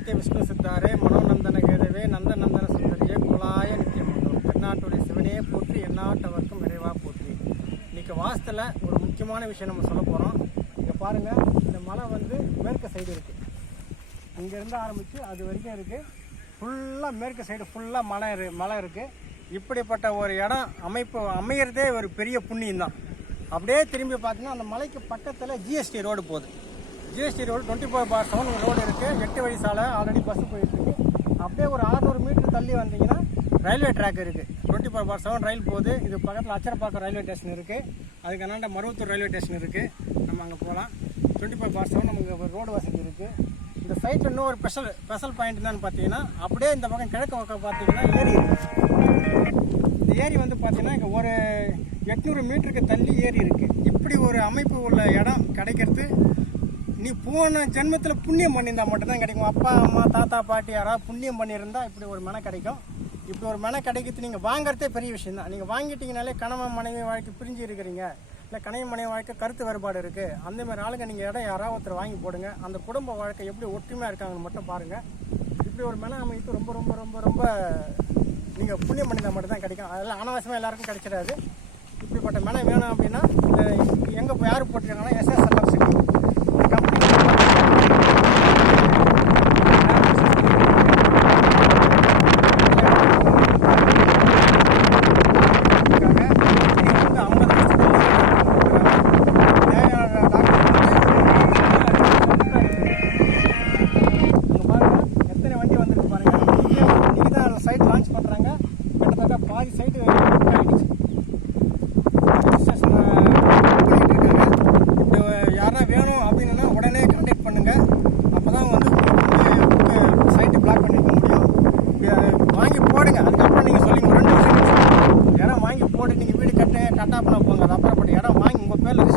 சத்திய விஷ்ணு சித்தாரே மனோநந்தன கேதவே நந்தநந்தன சுந்தரியே குலாய நித்தியமங்கலம் தென்னாட்டுடைய சிவனையே போற்றி எந்நாட்டவர்க்கும் விரைவாக போற்றி. இன்னைக்கு வாசத்தில் ஒரு முக்கியமான விஷயம் நம்ம சொல்ல போகிறோம் இங்கே பாருங்கள் இந்த மலை வந்து மேற்கு சைடு இருக்குது இங்கேருந்து ஆரம்பித்து அது வரைக்கும் இருக்குது ஃபுல்லாக மேற்கு சைடு ஃபுல்லாக மலை இரு மலை இருக்குது இப்படிப்பட்ட ஒரு இடம் அமைப்பு அமையிறதே ஒரு பெரிய புண்ணியம் தான் அப்படியே திரும்பி பார்த்தீங்கன்னா அந்த மலைக்கு பக்கத்தில் ஜிஎஸ்டி ரோடு போகுது. GST road twenty four by seven road இருக்குது எட்டு வழி சாலை ஆல்ரெடி பஸ் போயிட்டுருக்கு. அப்படியே ஒரு 600 மீட்டர் தள்ளி வந்தீங்கன்னா ரயில்வே ட்ராக் இருக்குது டுவெண்ட்டி ஃபோர் பார் செவன் ரயில் போகுது. இது பக்கத்தில் அச்சரப்பாக்கம் ரயில்வே ஸ்டேஷன் இருக்குது அதுக்கு அண்ணாண்ட மருவத்தூர் ரயில்வே ஸ்டேஷன் இருக்குது நம்ம அங்கே போகலாம் டுவெண்ட்டி ஃபோர் பார் செவன் நமக்கு ரோடு வசதி இருக்குது இந்த சைட்டில் இன்னும் ஒரு ஸ்பெஷல் ஸ்பெஷல் பாயிண்ட் என்னன்னு பார்த்தீங்கன்னா அப்படியே இந்த பக்கம் கிழக்கு பக்கம் பார்த்தீங்கன்னா ஏரி இந்த ஏரி வந்து பார்த்தீங்கன்னா இங்கே ஒரு எட்நூறு மீட்டருக்கு தள்ளி ஏரி இருக்குது இப்படி ஒரு அமைப்பு உள்ள இடம் கிடைக்கிறது நீ போன ஜென்மத்தில் புண்ணியம் பண்ணியிருந்தா மட்டும்தான் கிடைக்கும். அப்பா அம்மா தாத்தா பாட்டி யாராவது புண்ணியம் பண்ணியிருந்தா இப்படி ஒரு மனை கிடைக்கும். இப்படி ஒரு மனை கிடைக்கிறது நீங்கள் வாங்குறதே பெரிய விஷயம் தான் நீங்கள் வாங்கிட்டீங்கனாலே கணவன் மனைவி வாழ்க்கை பிரிஞ்சு இருக்கிறீங்க. இல்லை கணவன் மனைவி வாழ்க்கை கருத்து வேறுபாடு இருக்குது அந்த மாதிரி ஆளுங்க நீங்கள் இடம் யாராவது ஒருத்தர் வாங்கி போடுங்க. அந்த குடும்ப வாழ்க்கை எப்படி ஒற்றுமையாக இருக்காங்கன்னு மட்டும் பாருங்கள் இப்படி ஒரு மனை அமைப்பு ரொம்ப ரொம்ப ரொம்ப ரொம்ப நீங்கள் புண்ணியம் பண்ணியிருந்தா மட்டும் தான் கிடைக்கும். அதெல்லாம் அனாவசியமாக எல்லாருக்கும் கிடைச்சிடாது. இப்படிப்பட்ட மனை வேணும் அப்படின்னா எங்கே போய் யார் போட்டிருக்காங்கன்னா எஸ்எஸ்எல்எஃப் இன்னைக்கு தான் சைட் லான்ச் பண்ணுறாங்க கிட்டத்தட்ட பாதி சைட்டு ஆயிடுச்சு ரெஜிஸ்ட்ரேஷன் யாரா வேணும் அப்படின்னா உடனே கான்டாக்ட் அப்போ தான் வந்து சைட்டு பிளாக் பண்ணிக்க முடியும். வாங்கி போடுங்க. அதுக்கப்புறம் நீங்கள் சொல்லிங்க ஒரு ரெண்டு வருஷம் இடம் வாங்கி போட்டு நீங்கள் வீடு கட்ட கட்டா பண்ண போங்க. அது அப்புறப்பட்ட இடம் வாங்கி உங்கள் பேரில்